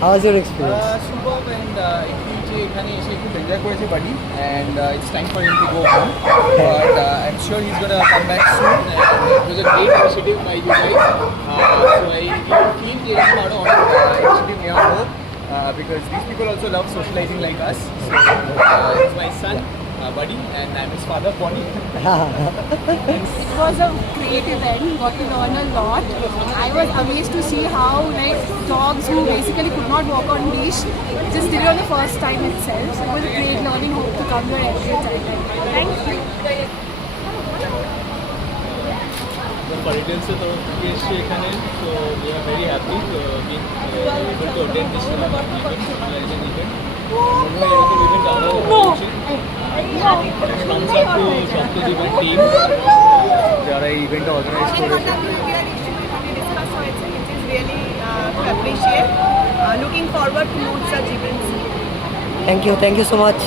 How was your experience? Superb, and এখানে এসে খুব এনজয় করেছে বাড়ি, and it's time for him to go home, but I'm sure he's gonna come back soon, and it was a great initiative by you guys, so I feel যে এরকম আরো অনেক initiative নেওয়া হোক, because these people also love socializing like us. So it's my son, Buddy, and I'm his father, Bonnie. It was a great event, got to learn a lot. I was amazed to see how like dogs who basically could not walk on leash just did it on the first time itself. So it was a great learning. Hope to come here every time. Thank you. Parents are eখানে, so we are very happy being able to attend this event, socialization event. এরকম event আমরা thumbs up to সপ্তদ্বীপের team যারা এই ইভেন্টটা organise করেছে। It is really to appreciate. Looking forward to more such events. Thank you so much.